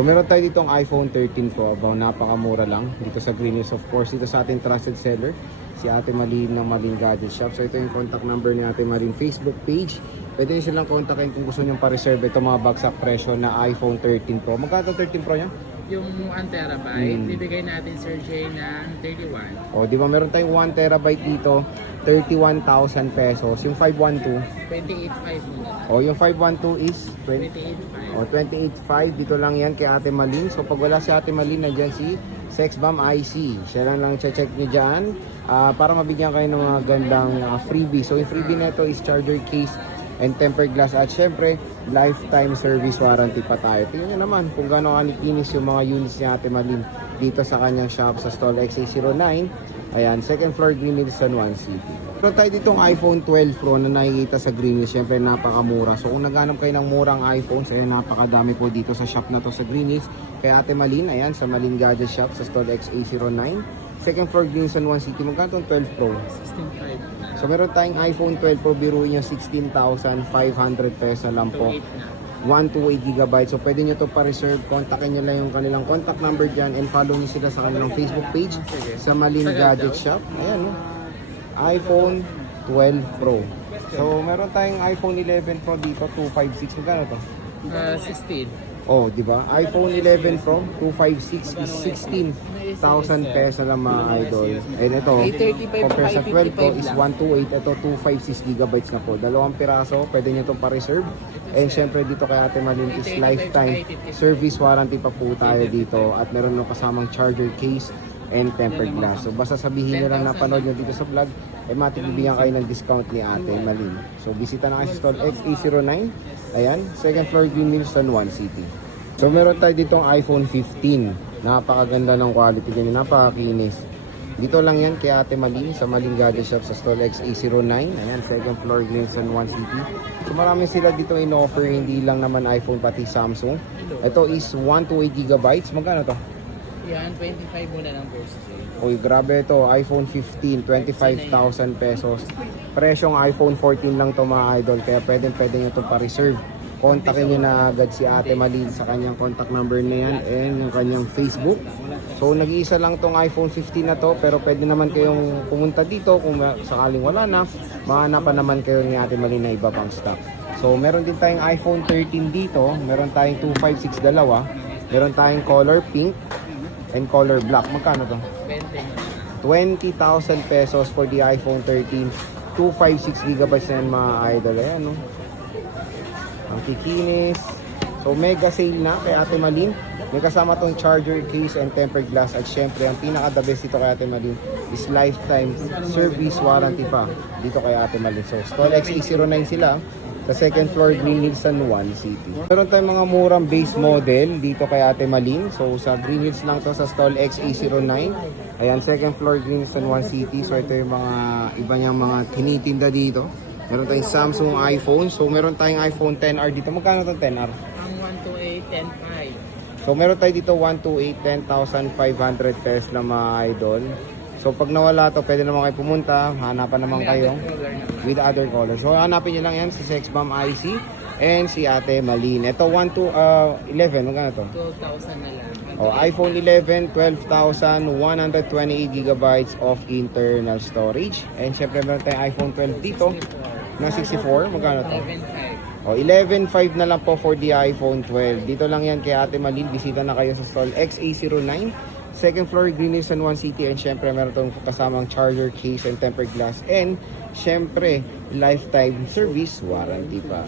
So meron tayo ditong iPhone 13 Pro, napakamura lang dito sa Green Hills, of course, dito sa ating trusted seller, si Ate Malin ng Malin Gadget Shop. So ito yung contact number ni Ate Malin, Facebook page. Pwede nyo silang kontakin kung gusto nyo pa-reserve ito mga bagsak presyo na iPhone 13 Pro. Magkano 13 Pro niya? Yung 1 terabyte, bibigay natin Sir Jay ng 31. O, di ba meron tayong 1 terabyte dito, 31,000 pesos. Yung 512, 28.5 muna. o yung 512 is 28.5. o 28.5. Dito lang yan kay Ate Malin. So pag wala si Ate Malin, nandiyan si Sexbomb IC. Siya lang check nyo dyan para mabigyan kayo ng mga gandang freebie. So yung freebie na ito is charger case and tempered glass, at syempre lifetime service warranty pa tayo. Tingnan nyo naman kung gaano kanikinis yung mga units ni Ate Malin dito sa kanyang shop sa stall XA09. Ayan, second floor, Green Hills, San Juan City. Pero tayo ditong iPhone 12 Pro na nakikita sa Green Hills, syempre napakamura. So kung naghanap kayo ng murang iPhone, so ayan, napakadami po dito sa shop na to sa Green Hills. Kaya Ate Malin, ayan, sa Malin Gadget Shop sa stall XA09. Second floor, Green San Juan City. Magkano itong 12 Pro? 16.5. So meron tayong iPhone 12 Pro, biruin nyo 16,500 pesos lang po. 128 GB. So pwede nyo to pa-reserve. Kontakin nyo lang yung kanilang contact number dyan and follow nyo sila sa kanilang Facebook page sa Malin Gadget Shop. Ayan, no? iPhone 12 Pro. So meron tayong iPhone 11 Pro dito, 256. Magkano to? 16. Oh, di ba? iPhone 11 Pro 256 is 16,000 pesos lang mga idol. And ito, compare sa 12 Pro is 128. Ito 256 gigabytes na po. Dalawang piraso, pwede nyo itong pa-reserve. And syempre dito kay Ate Malin is lifetime service warranty pa po tayo dito. At meron nyo kasamang charger case and tempered glass. So basta sabihin nyo lang na panood nyo dito sa vlog, ay matibibigyan kayo ng discount ni Ate Malin. So bisita na kayo sa stall XA09. Ayan, second floor, Green Hills, San Juan City. So meron tayo ditong iPhone 15. Napakaganda ng quality din, napakakinis. Dito lang yan kay Ate Malin sa Malin Gadget Shop sa stall XA09. Ayan, second floor, Green Hills, San Juan City. So marami sila dito in-offer, hindi lang naman iPhone pati Samsung. Ito is 128 GB. Magkano to? Yan, 25 muna ng boss. Uy, grabe ito. iPhone 15, 25,000 pesos. Presyong iPhone 14 lang to mga idol. Kaya pwede nyo ito pa-reserve. Kontakin nyo na agad si Ate Malin sa kanyang contact number na yan and yung kanyang Facebook. So nag-iisa lang tong iPhone 15 na to, pero pwede naman kayong pumunta dito kung sakaling wala na. Mahanapan naman kayo ni Ate Malin na iba pang stock. So meron din tayong iPhone 13 dito. Meron tayong 256 dalawa. Meron tayong color pink and color black. Magkano to? 20,000 pesos for the iPhone 13. 256 GB na yan mga idol. Ayan, no? Ang kikinis. So mega sale na kay Ate Malin. May kasama tong charger case and tempered glass. At syempre ang pinaka the best dito kay Ate Malin is lifetime service warranty pa dito kay Ate Malin. So stall XA09 sila sa second floor, Green Hills, San Juan City. Meron tayong mga murang base model dito kay Ate Malin. So sa Green Hills lang to sa stall XA09. Ayan, second floor, Green Hills, San Juan City. So ito yung mga iba niyang mga tinitinda dito. Meron tayong Samsung iPhone. So meron tayong iPhone 10R dito. Magkano to 10R? Ang 128, 10.5. So meron tayo dito 128, 10,500 pesos na mga idol. So pag nawala to, pwede naman kayo pumunta. Hanapan naman kayo with other colors. So hanapin nyo lang yan si Sexbomb IC and si Ate Malin. Ito 11, magkano to? 12,000 na lang. Oh, iPhone 11, 12,000, 128 GB of internal storage. And syempre meron tayong iPhone 12 dito na 64. Magkano to? 11.5. O, 11.5 na lang po for the iPhone 12. Dito lang yan kay Ate Malin. Bisita na kayo sa stall XA09. Second floor, Green Hills, San Juan City. And syempre, meron itong kasamang charger case and tempered glass. And syempre, lifetime service warranty pa.